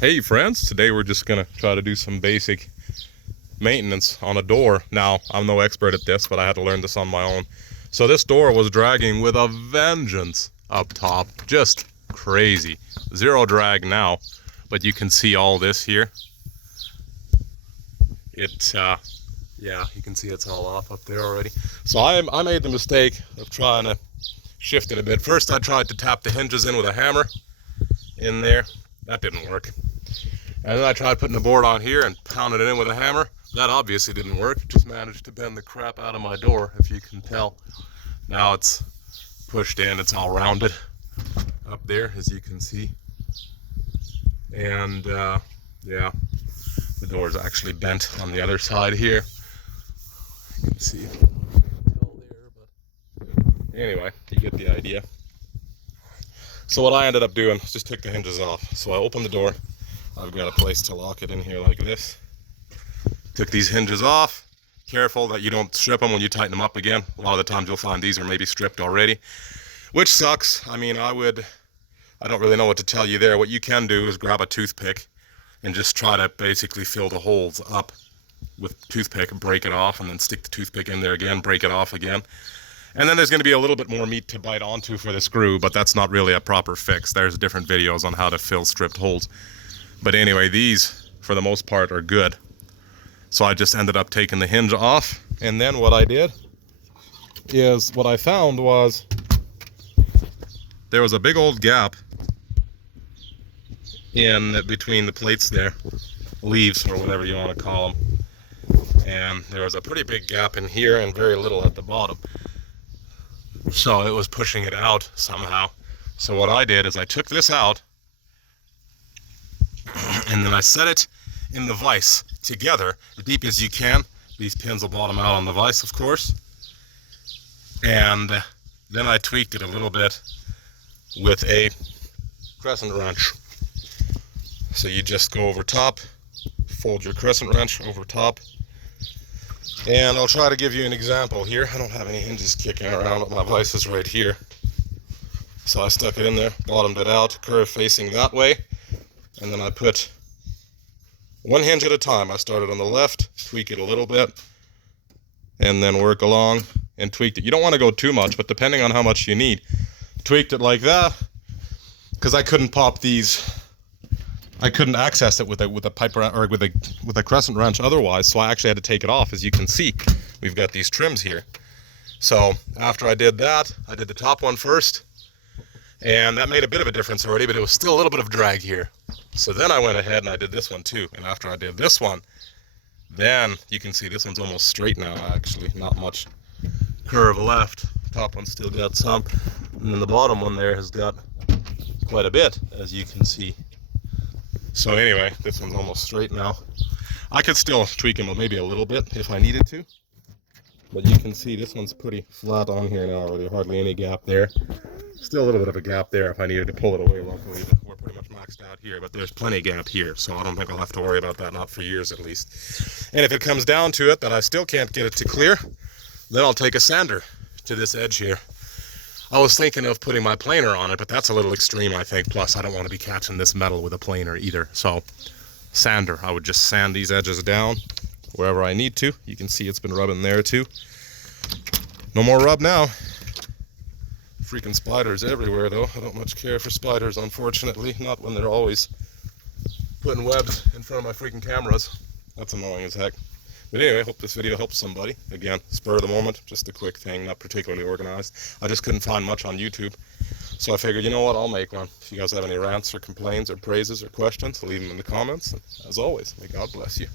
Hey friends, today we're just gonna try to do some basic maintenance on a door. Now, I'm no expert at this, but I had to learn this on my own. So this door was dragging with a vengeance up top, just crazy. Zero drag now, but you can see all this here. Yeah, you can see it's all off up there already. So I made the mistake of trying to shift it a bit. First I tried to tap the hinges in with a hammer in there. That didn't work. And then I tried putting the board on here and pounded it in with a hammer. That obviously didn't work. Just managed to bend the crap out of my door, if you can tell. Now it's pushed in, it's all rounded up there, as you can see. And yeah, the door is actually bent on the other side here. You can see it. Anyway, you get the idea. So what I ended up doing is just took the hinges off. So I opened the door. I've got a place to lock it in here like this. Took these hinges off. Careful that you don't strip them when you tighten them up again. A lot of the times you'll find these are maybe stripped already, which sucks. I mean, I don't really know what to tell you there. What you can do is grab a toothpick and just try to basically fill the holes up with toothpick and break it off, and then stick the toothpick in there again, break it off again. And then there's going to be a little bit more meat to bite onto for the screw, but that's not really a proper fix. There's different videos on how to fill stripped holes. But anyway, these, for the most part, are good. So I just ended up taking the hinge off, and then what I did is, what I found was, there was a big old gap in between the plates there, leaves, or whatever you want to call them. And there was a pretty big gap in here and very little at the bottom. So it was pushing it out somehow. So what I did is I took this out, and then I set it in the vise together as deep as you can. These pins will bottom out on the vise, of course. And then I tweaked it a little bit with a crescent wrench. So you just go over top, fold your crescent wrench over top. And I'll try to give you an example here. I don't have any hinges kicking around, but my vise is right here. So I stuck it in there, bottomed it out, curve facing that way. And then I put one hinge at a time. I started on the left, tweak it a little bit, and then work along and tweaked it. You don't want to go too much, but depending on how much you need. Tweaked it like that, because I couldn't pop these. I couldn't access it with a pipe or with a crescent wrench otherwise, so I actually had to take it off. As you can see, we've got these trims here. So after I did that, I did the top one first, and that made a bit of a difference already, but it was still a little bit of drag here. So then I went ahead and I did this one too, and after I did this one, then you can see this one's almost straight now, actually, not much curve left. Top one's still got some, and then the bottom one there has got quite a bit, as you can see. So anyway, this one's almost straight now. I could still tweak them maybe a little bit if I needed to, but you can see this one's pretty flat on here now. There's hardly any gap there. Still a little bit of a gap there if I needed to pull it away. Luckily, we're pretty much maxed out here, but there's plenty of gap here, so I don't think I'll have to worry about that, not for years at least. And if it comes down to it that I still can't get it to clear, then I'll take a sander to this edge here. I was thinking of putting my planer on it, but that's a little extreme, I think. Plus, I don't want to be catching this metal with a planer either. So, sander. I would just sand these edges down wherever I need to. You can see it's been rubbing there too. No more rub now. Freaking spiders everywhere, though. I don't much care for spiders, unfortunately. Not when they're always putting webs in front of my freaking cameras. That's annoying as heck. But anyway, I hope this video helps somebody. Again, spur of the moment, just a quick thing, not particularly organized. I just couldn't find much on YouTube. So I figured, you know what, I'll make one. If you guys have any rants or complaints or praises or questions, leave them in the comments. And as always, may God bless you.